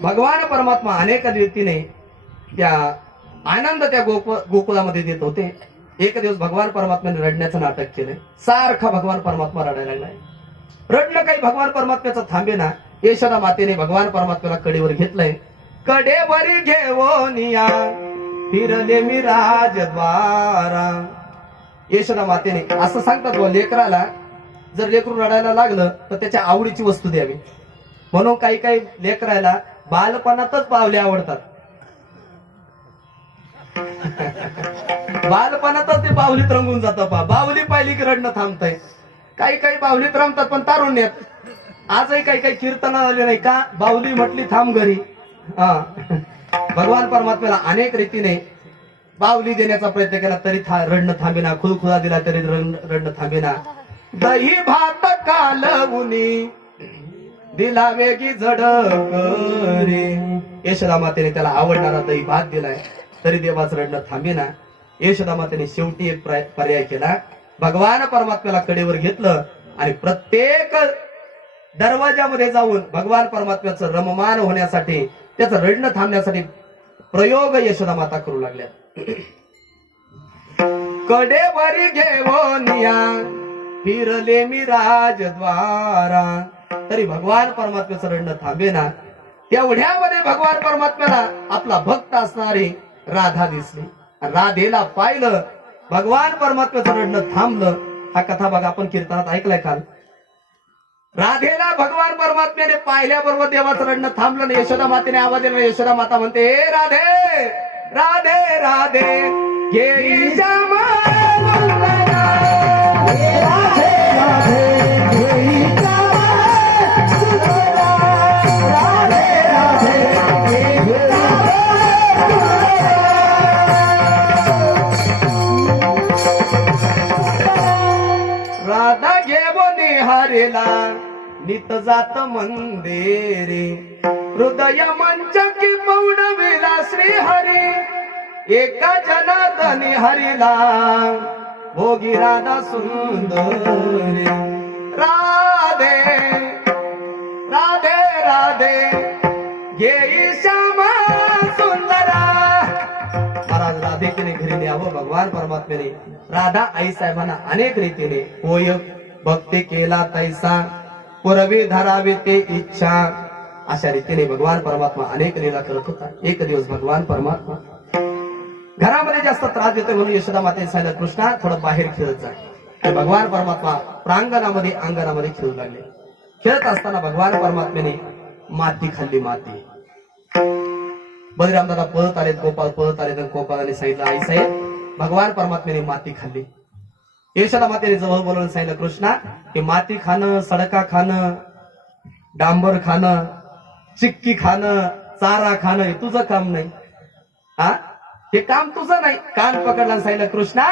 भगवान परमात्मा अनेक व्यक्तीने त्या आनंद त्या गोप गोकुळामध्ये देत होते. एक दिवस भगवान परमात्म्याने रडण्याचं नाटक केलंय. सारखा भगवान परमात्मा रडायला लागलाय. रडणं काही भगवान परमात्म्याचं थांबे ना. यशोदा मातेने भगवान परमात्म्याला कडेवर घेतलंय. कडेवरी घेऊन या. फिरले मी राजद्वारा. यशोदा मातेने असं सांगतात व लेकराला जर लेकरू रडायला लागलं तर त्याच्या आवडीची वस्तू द्यावी. म्हणून काही काही लेकरायला बालपणातच पावले आवडतात. बालपणातच ते बावलीत रंगून जातं पा बावली पाहिली की रडणं थांबतंय. काही काही बावलीत रमतात पण तारुण्यात आजही काही काही कीर्तन आले नाही. का? बावली म्हटली थांब घरी. हा. भगवान परमात्म्याला अनेक रीतीने बावली देण्याचा प्रयत्न केला तरी था- रडणं थांबेना. खुलखुला दिला तरी रडणं रडणं थांबेना. दही भात कालवुनी. दिला वेगी झडकरे यशोदा मातेने त्याला आवडणारा दही भात दिलाय. तरी देवाचं रडणं थांबेना. यशोदा मातेने शेवटी एक पर्याय केला. भगवान परमात्म्याला कडेवर घेतलं आणि प्रत्येक दरवाजामध्ये जाऊन भगवान परमात्म्याचं रममान होण्यासाठी त्याचं रडणं थांबण्यासाठी प्रयोग यशोदा माता करू लागल्या. कडेवरी घेऊन या. फिरले मी राजद्वारा. तरी भगवान परमात्म्याचं रडणं थांबे ना. तेवढ्यामध्ये भगवान परमात्म्याला आपला भक्त असणारी राधा दिसली. राधेला पाहिलं भगवान परमात्म्याचं रडणं थांबलं. हा कथा बघा आपण कीर्तनात ऐकलाय काल. राधेला भगवान परमात्म्याने पाहिल्याबरोबर देवाचं रडणं थांबलं ना यशोदा मातेने आवाज दिला यशोदा माता म्हणते हे राधे राधे राधे राधा घेऊन नित जात मंदिरे. हृदय मंचकी पौडविला श्री हरी एका जनादनी हरिला. भोगी राधा सुंदर. राधे राधे राधे. घेई श्यामा सुंदरा. महाराज राधेकीने घरी न्यावं भगवान परमात्मेने राधा आई साहेबांना अनेक रीतीने होय भक्ती केला तैसा पुरवी धरावी ते इच्छा. अशा रीतीने भगवान परमात्मा अनेक लीला करत होता. एक दिवस भगवान परमात्मा घरामध्ये जास्त त्रास देतो म्हणून यशोदा माते सांगितलं कृष्णा थोडं बाहेर खेळत जा. आणि भगवान परमात्मा प्रांगणामध्ये अंगणामध्ये खेळू लागले. खेळत असताना भगवान परमात्म्याने माती खाल्ली माती. बलराम दादा पळत आलेत गोपाल पळत आलेत आणि गोपाळाने सांगितलं आई साहेब भगवान परमात्म्याने माती खाल्ली. येशाला मातेने जवळ बोलवून सांगितलं कृष्णा हे माती खाणं सडका खाणं डांबर खाणं चिक्की खाणं चारा खाणं हे तुझं काम नाही. हा हे काम तुझं नाही. कान पकडला सांगितलं कृष्णा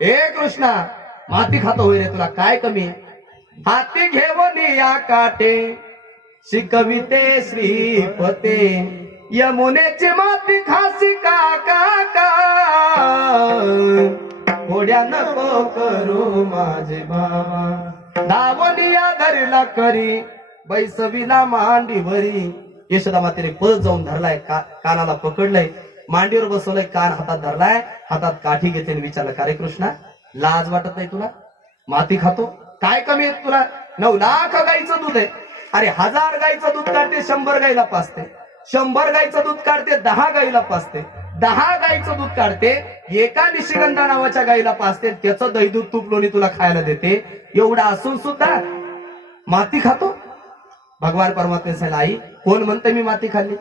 ए कृष्णा माती खातो होईल रे तुला काय कमी? हाती घेऊन या काटे शिकविते श्रीपते यमुनेची माती खासी का का का होड्या नको करू माझे बाबा. धावनिया धरला करी बैसविला मांडीवरी. यशोदा मातेने पळ जाऊन धरलाय का कानाला पकडलंय. मांडीवर बसवलंय कान हातात धरलाय हातात काठी घेते आणि विचारलं का रे कृष्णा लाज वाटत नाही तुला? माती खातो? काय कमी आहे तुला? नऊ लाख गाईचं दूध आहे. अरे हजार गाईचं दूध काढते शंभर गाईला पाचते. शंभर गाईचं दूध काढते दहा गाईला पाचते. दहा गाईचं दूध काढते एका निशिगंधा नावाच्या गाईला पाचते त्याचं दही दूध तूप लोणी तुला खायला देते. एवढा असून सुद्धा माती खातो. भगवान परमात्मा आई कोण म्हणते मी माती खाल्ली?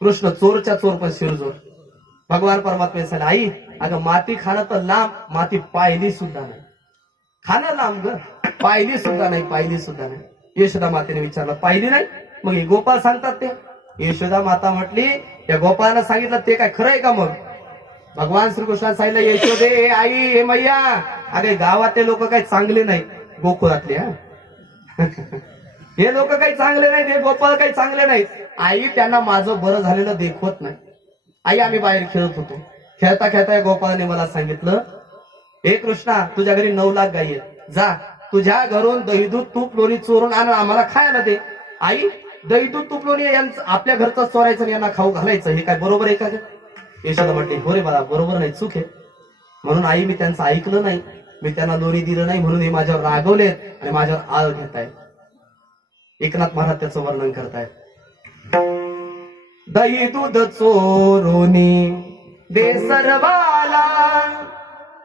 कृष्ण चोरच्या चोर पण शिरजोर. भगवान परमात्मा आई अगं माती खाणं तर लांब माती पाहिली सुद्धा नाही. खाणं लांब ग पाहिली सुद्धा नाही पाहिली सुद्धा नाही. यशोदा मातेने विचारलं पाहिली नाही? मग हे गोपाल सांगतात ते. यशोदा माता म्हटली त्या गोपाळानं सांगितलं ते काय खरंय का मग? भगवान श्रीकृष्णाने सांगितलं यशोदे हे आई हे मैया. अरे गावातले लोक काही चांगले नाही गोकुळातले हा. हे लोक काही चांगले नाहीत हे गोपाळ काही चांगले नाहीत. आई त्यांना माझं बरं झालेलं देखवत नाही. आई आम्ही बाहेर खेळत होतो. खेळता खेळता या गोपाळाने मला सांगितलं हे कृष्णा तुझ्या घरी नऊ लाख गाई आहेत. जा तुझ्या घरून दहीदूध तूप लोणी चोरून आण आम्हाला खायला दे. आई दही दूध तुपलोनी यांचं आपल्या घरचा चोरायचं यांना खाऊ घालायचं हे काय बरोबर आहे का ग? यशोदा हो रे मला बरोबर नाही चूक आहे. म्हणून आई मी त्यांचं ऐकलं नाही मी त्यांना लोणी दिलं नाही म्हणून हे माझ्यावर रागवलेत आणि माझ्यावर आळ घेतायत. एकनाथ महाराज त्याचं वर्णन करतायत. दही दूध चोरोनी दे सर्वाला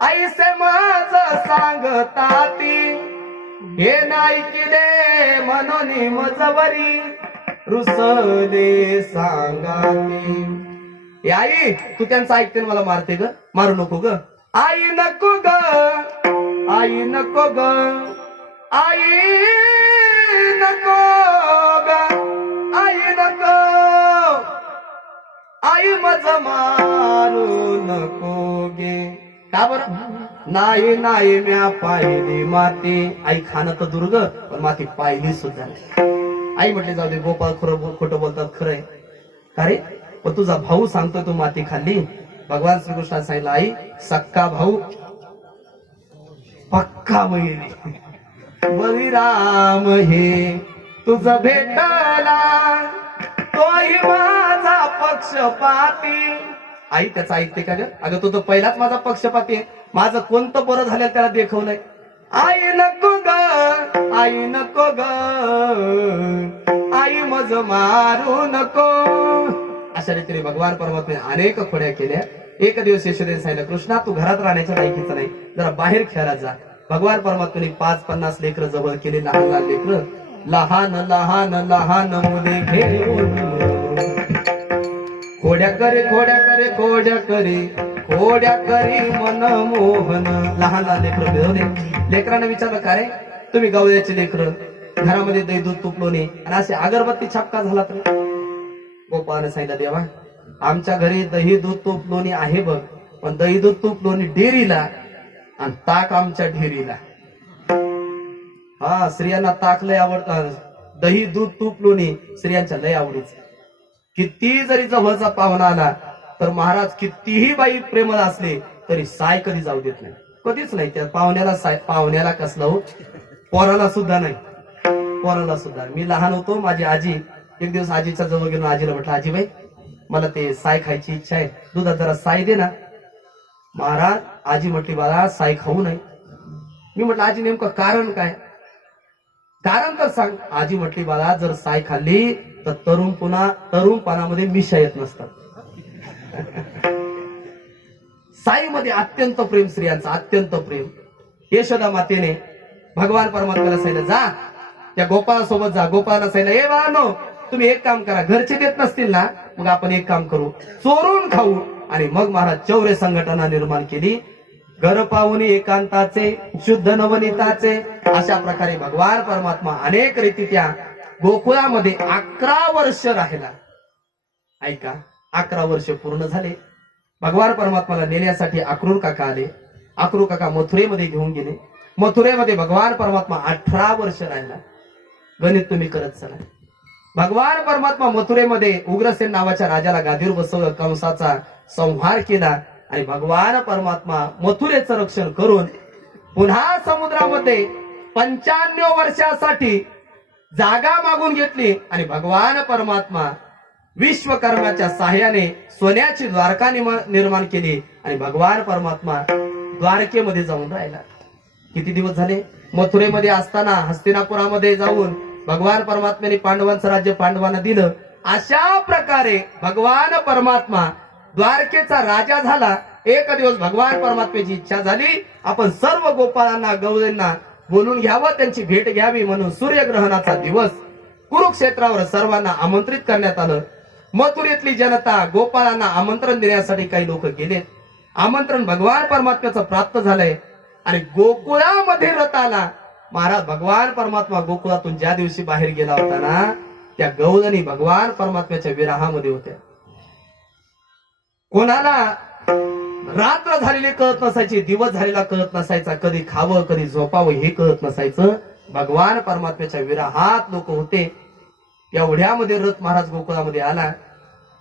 ऐसे माझ सांगता ती. हे नाही किले म्हणून मजवरी रुसले सांगाती आई तू त्यांचं ऐकते मला मारते ग. मारू नको ग. आई नको ग. आई नको ग. आई नको ग. आई नको. आई मज मारू नको गे. का बर? नाही नाही म्या पाहिली माती. आई खाणं तर दुर्ग पण माती पाहिली सुद्धा नाही. आई म्हटले जाऊ दे गोपाळ खरं खोटं बोलतात खरंय अरे पण तुझा भाऊ सांगतो तू माती खाल्ली. भगवान श्रीकृष्ण सांगितलं आई सक्का भाऊ पक्का बहिणी बळीराम हे तुझ भेटला तोही माझा पक्षपाती. आई त्याचा ऐकते का ग? अगं तो तर पहिलाच माझा पक्षपाती आहे. माझं कोणतं बरं झालं त्याला देखवलंय? आई नको ग आई नको ग. आई मज मारू नको. अशा रीतीने भगवान परमात्मे अनेक खोड्या केल्या. एक दिवस यशोदेने सांगितलं कृष्णा तू घरात राहण्याच्या लायकीचं नाही. जरा बाहेर खेळायला जा. भगवान परमात्मेने पाच पन्नास लेकर जवळ केले लहान लहान लेकर. लहान लहान लहान मुले घेऊन. खोड्या करे खोड्या करे खोड्या करे. खोड्या करी मन मोहन. लहान लहान लेकर लेकरांना विचारलं काय रे? तुम्ही गवळ्याचे लेकर. घरामध्ये दही दूध तुपलो नाही. आणि असे अगरबत्ती छापका झाला तर? गोपाळने सांगितलं देवा आमच्या घरी दही दूध तूप लोणी आहे बघ. पण दही दूध तूप लोणी डेरीला आणि ताक आमच्या ढेरीला हा स्त्रियांना ताक लय आवडत. दही दूध तूप लोणी स्त्रियांच्या लय आवडीच. किती जरी जवळचा पाहुणा आला तर महाराज कितीही बाई प्रेमळ असले तरी साय कधी जाऊ देत नाही. कधीच नाही. त्या पाहुण्याला साय पाहुण्याला कसला हो? पोराला सुद्धा नाही. पोराला सुद्धा मी लहान होतो. माझी आजी एक दिवस आजीच्या जवळ गेलो. आजीला म्हटलं आजीबाई मला ते साय खायची इच्छा आहे. दुधात जरा साय दे ना. महाराज आजी म्हटली बाळा साय खाऊ नये. मी म्हटलं आजी नेमकं कारण काय? कारण तर सांग. आजी म्हटली बाळा जर साय खाल्ली तर तरुण पुन्हा तरुण पानामध्ये मिशा येत नसतात. साईमध्ये अत्यंत प्रेम स्त्रियांचं अत्यंत प्रेम. यशोदा मातेने भगवान परमात्म्याला सांगितलं जा त्या गोपाळासोबत जा. गोपाळाला सांगितलं ए बाळानो तुम्ही एक काम करा. घरचे देत नसतील ना मग आपण एक काम करू. चोरून खाऊ. आणि मग महाराज चौरे संघटना निर्माण केली. घर पाहुणी एकांताचे शुद्ध नवनीताचे अशा प्रकारे भगवान परमात्मा अनेक रीती त्या गोकुळामध्ये अकरा वर्ष राहिला. ऐका अकरा वर्ष पूर्ण झाले. भगवान परमात्माला नेण्यासाठी अक्रूर काका आले. अक्रूर काका मथुरेमध्ये घेऊन गेले. मथुरेमध्ये भगवान परमात्मा अठरा वर्ष राहिला. गणित तुम्ही करत चला. भगवान परमात्मा मथुरेमध्ये उग्रसेन नावाच्या राजाला गादीवर बसवलं कंसाचा संहार केला आणि भगवान परमात्मा मथुरेचं रक्षण करून पुन्हा समुद्रामध्ये पंच्याण्णव वर्षासाठी जागा मागून घेतली आणि भगवान परमात्मा विश्वकर्माच्या सहाय्याने सोन्याची द्वारका निर्माण केली आणि भगवान परमात्मा द्वारकेमध्ये जाऊन राहिला. किती दिवस झाले? मथुरेमध्ये असताना हस्तिनापुरामध्ये जाऊन भगवान परमात्म्याने पांडवांचं राज्य पांडवांना दिलं. अशा प्रकारे भगवान परमात्मा द्वारकेचा राजा झाला. एक दिवस भगवान परमात्म्याची इच्छा झाली. आपण सर्व गोपाळांना गौरींना बोलून घ्यावं त्यांची भेट घ्यावी म्हणून सूर्यग्रहणाचा दिवस कुरुक्षेत्रावर सर्वांना आमंत्रित करण्यात आलं. मथुरेतली जनता गोपाळांना आमंत्रण देण्यासाठी काही लोक गेले आमंत्रण भगवान परमात्म्याचं प्राप्त झालंय. आणि गोकुळामध्ये रथ आला. महाराज भगवान परमात्मा गोकुळातून ज्या दिवशी बाहेर गेला होता ना त्या गौदनी भगवान परमात्म्याच्या विराहामध्ये होत्या. कोणाला रात्र झालेली कळत नसायची दिवस झालेला कळत नसायचा कधी खावं कधी झोपावं हे कळत नसायचं. भगवान परमात्म्याच्या विराहात लोक होते. एवढ्यामध्ये रथ महाराज गोकुळामध्ये आला.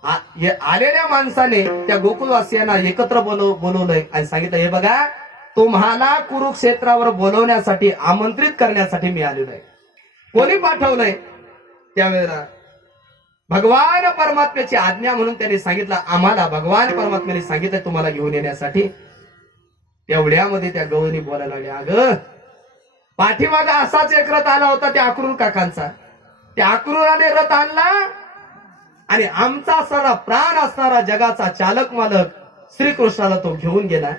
आलेल्या माणसाने त्या गोकुलवासियांना एकत्र बोलव बोलवलंय. आणि सांगितलं हे बघा तुम्हाला कुरुक्षेत्रावर बोलवण्यासाठी आमंत्रित करण्यासाठी मी आलेलो आहे. कोणी पाठवलंय त्यावेळेला? भगवान परमात्म्याची आज्ञा म्हणून त्यांनी सांगितलं आम्हाला भगवान परमात्म्याने सांगितलं तुम्हाला घेऊन येण्यासाठी. तेवढ्यामध्ये त्या गौरी बोलायला लागल्या अगं पाठीमागा असाच एक रथ आला होता त्या अक्रूर काकांचा. त्या अक्रूराने रथ आणला आणि आमचा असणारा प्राण असणारा जगाचा चालक मालक श्रीकृष्णाला तो घेऊन गेला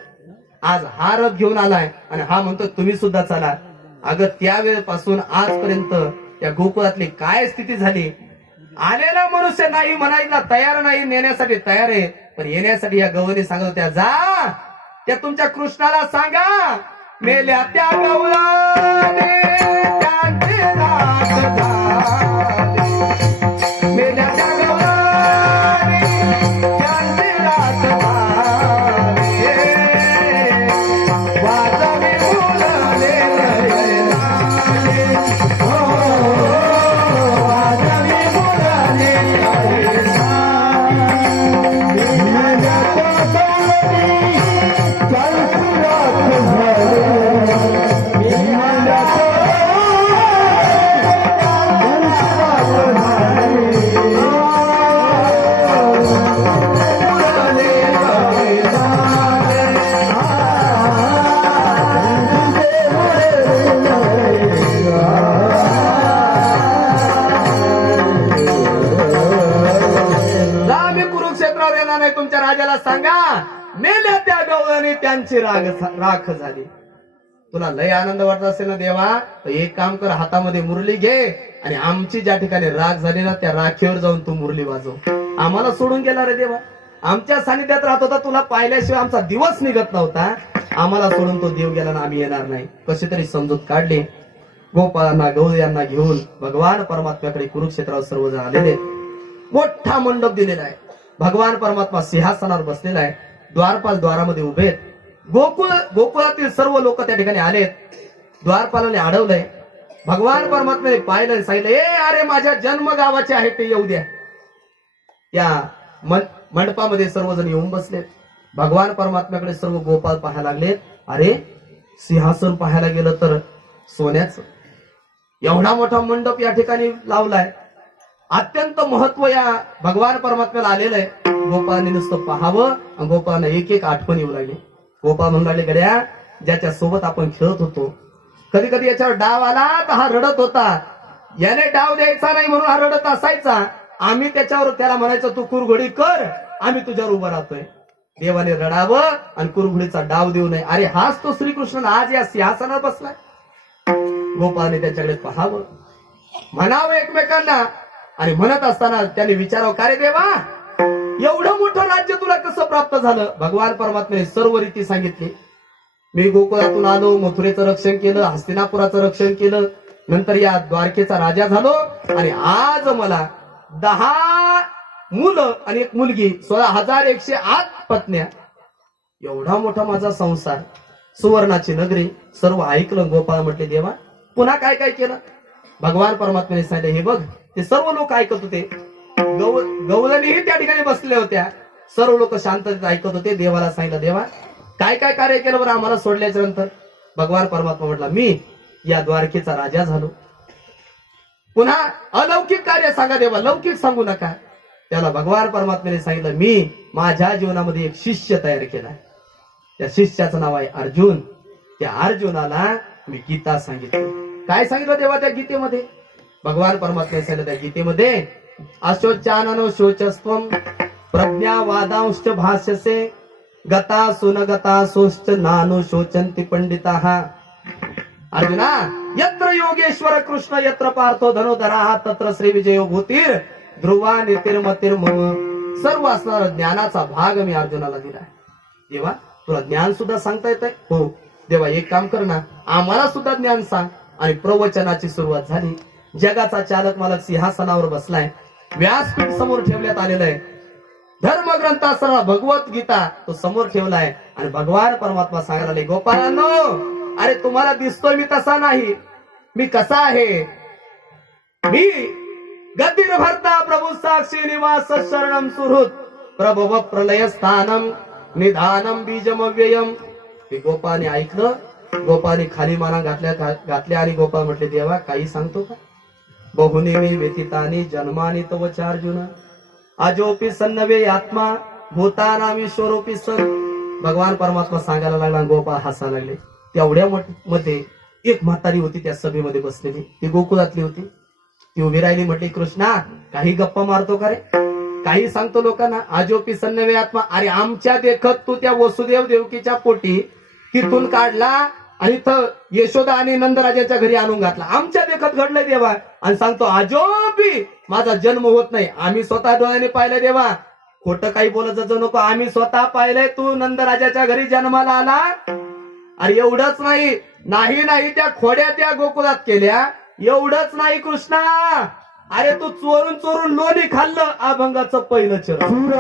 आज हा रथ घेऊन आलाय आणि हा म्हणतो तुम्ही सुद्धा चला. अगं त्यावेळेपासून आजपर्यंत या गोकुळातली काय स्थिती झाली? आलेला मनुष्य नाही म्हणायला तयार नाही नेण्यासाठी तयार आहे. पण येण्यासाठी या गवळी सांगत होत्या जा त्या तुमच्या कृष्णाला सांगा. मेल्या त्या गवळाने त्यांची राग राख झाली. तुला लय आनंद वाटत असेल ना देवा? तर एक काम कर हातामध्ये मुरली घे आणि आमची ज्या ठिकाणी राग झाली ना त्या राखीवर जाऊन तू मुरली वाजव. आम्हाला सोडून गेला रे देवा. आमच्या सानिध्यात राहत होता तुला पाहिल्याशिवाय आमचा दिवस निघत नव्हता. आम्हाला सोडून तो देव गेला ना आम्ही येणार नाही. कसे तरी समजूत काढली. गोपाळांना गौ यांना घेऊन भगवान परमात्म्याकडे कुरुक्षेत्रावर सर्वजण आलेले. मोठा मंडप दिलेला आहे. भगवान परमात्मा सिंहासनावर बसलेला आहे. द्वारपाल द्वारामध्ये उभे आहेत. गोकुळ गोकुळातील सर्व लोक त्या ठिकाणी आलेत द्वारपालाने अडवलंय. भगवान परमात्म्याने पाहिलं सांगितलं ए अरे माझ्या जन्म गावाचे आहे ते येऊ द्या. या मंडपामध्ये सर्वजण येऊन बसलेत भगवान परमात्म्याकडे सर्व गोपाल पाहायला लागलेत अरे सिंहासन पाहायला गेलं तर सोन्याचं. एवढा मोठा मंडप या ठिकाणी लावलाय. अत्यंत महत्त्व या भगवान परमात्म्याला आलेलं आहे. गोपाळाने नुसतं पाहावं आणि गोपाळांना एक एक आठवण येऊ लागली. गोपाळ म्हणाले गड्या ज्याच्या सोबत आपण खेळत होतो. कधी कधी याच्यावर डाव आला तर हा रडत होता. याने डाव द्यायचा नाही म्हणून हा रडत असायचा. आम्ही त्याच्यावर त्याला म्हणायचं तू कुरघोडी कर आम्ही तुझ्यावर उभं राहतोय. देवाने रडावं आणि कुरघोडीचा डाव देऊ नये. अरे हाच तो श्रीकृष्ण आज या सिंहासनात बसलाय. गोपाळने त्याच्याकडे पाहावं. म्हणावं एकमेकांना आणि म्हणत असताना त्याने विचारावं का रे देवा एवढं मोठं राज्य तुला कसं प्राप्त झालं? भगवान परमात्म्याने सर्व रीती सांगितली. मी गोकुळातून आलो मथुरेचं रक्षण केलं हस्तिनापुराचं रक्षण केलं. नंतर या द्वारकेचा राजा झालो आणि आज मला दहा मुलं आणि एक मुलगी सोळा हजार एकशे आठ पत्न्या. एवढा मोठा माझा संसार सुवर्णाची नगरी सर्व ऐकलं गोपाळ म्हटले देवा पुन्हा काय काय केलं? भगवान परमात्म्याने सांगितलं हे बघ ते सर्व लोक ऐकत होते. गवळणीही त्या ठिकाणी बसल्या होत्या. सर्व लोक शांततेत ऐकत होते. देवाला सांगितलं देवा काय काय कार्य केलं बरं आम्हाला सोडल्याच्या नंतर? भगवान परमात्मा म्हटला मी या द्वारकेचा राजा झालो. पुन्हा अलौकिक कार्य सांगा देवा लौकिक सांगू नका. त्याला भगवान परमात्म्याने सांगितलं मी माझ्या जीवनामध्ये एक शिष्य तयार केला त्या शिष्याचं नाव आहे अर्जुन. त्या अर्जुनाला मी गीता सांगितली. काय सांगितलं देवा त्या गीतेमध्ये? भगवान परमात्म्याने सांगितलं त्या गीतेमध्ये अशोचाननो शोचस्व प्रज्ञा वादांश भाष्यसे गता सुनगता सोश्च नानो शोचंती पंडिता अर्जुना यत्र योगेश्वर कृष्ण यत्र पार्थो धनुधरा तत्र श्री विजयो भूतीर ध्रुवा निर्तिर्मतीर सर्व असणारा ज्ञानाचा भाग मी अर्जुनाला दिलाय. देवा तुला ज्ञान सुद्धा सांगता येत हो. देवा एक काम कर ना. आम्हाला सुद्धा ज्ञान सांग. आणि प्रवचनाची सुरुवात झाली. जगाचा चालक मालक सिंहासनावर बसलाय. व्यासपीठ समोर ठेवण्यात आलेलं आहे. धर्मग्रंथासह भगवत गीता तो समोर ठेवलाय आणि भगवान परमात्मा सांगायला लागले गोपाळांनो अरे तुम्हाला दिसतोय मी तसा नाही? मी कसा आहे? मी गतीर भरता प्रभू साक्षी निवास शरणम सुहृत प्रभव प्रलय स्थानम निधानम बीजमव्ययम हे गोपाने ऐकलं गोपाने खाली माना घातल्या घातल्या आणि गोपाळ म्हटले देवा काही सांगतो का? बहुनी व्यतीतानी जन्मानी तव चार्जुन। अजोपी सन्नवे आत्मा भूतानामी स्वरूपी सन भगवान परमात्मा सांगायला लागला गोपाळ हसायला लागले। तेवढ्या मध्ये एक म्हातारी होती त्या सभेमध्ये बसलेली. ती गोकुळातली होती. ती उभी राहिली म्हटली कृष्णा काही गप्पा मारतो का रे? काही सांगतो लोकांना? आजोपी सन्नवे आत्मा अरे आमच्या देखत तू त्या वसुदेव देवकीच्या पोटी तिथून काढला आणि इथं यशोदा आणि नंदराजाच्या घरी आणून घातला. आमच्या देखत घडलंय देवा. आणि सांगतो आजोबी माझा जन्म होत नाही. आम्ही स्वतः डोळ्याने पाहिलंय देवा. खोटं काही बोलत जाऊ नको आम्ही स्वतः पाहिलंय तू नंदराजाच्या घरी जन्माला आला. अरे एवढंच नाही नाही नाही त्या खोड्या त्या गोकुळात केल्या. एवढंच नाही कृष्णा. अरे तू चोरून चोरून लोणी खाल्लं अभंगाचं पहिलं चरण.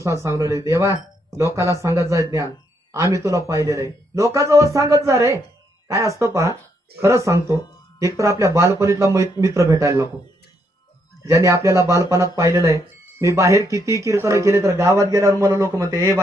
भगवान सांगलेले देवा लोकाला सांगत जाय ज्ञान. आम्ही तुला पाहिलेलं आहे. लोकांजवळ सांगत जा रे. काय असतं पहा खरंच सांगतो एकतर आपल्या बालपणीतला मित्र भेटायला नको. ज्यांनी आपल्याला बालपणात पाहिलेलं आहे. मी बाहेर किती कीर्तन केले तर गावात गेल्यावर मला लोक म्हणते ए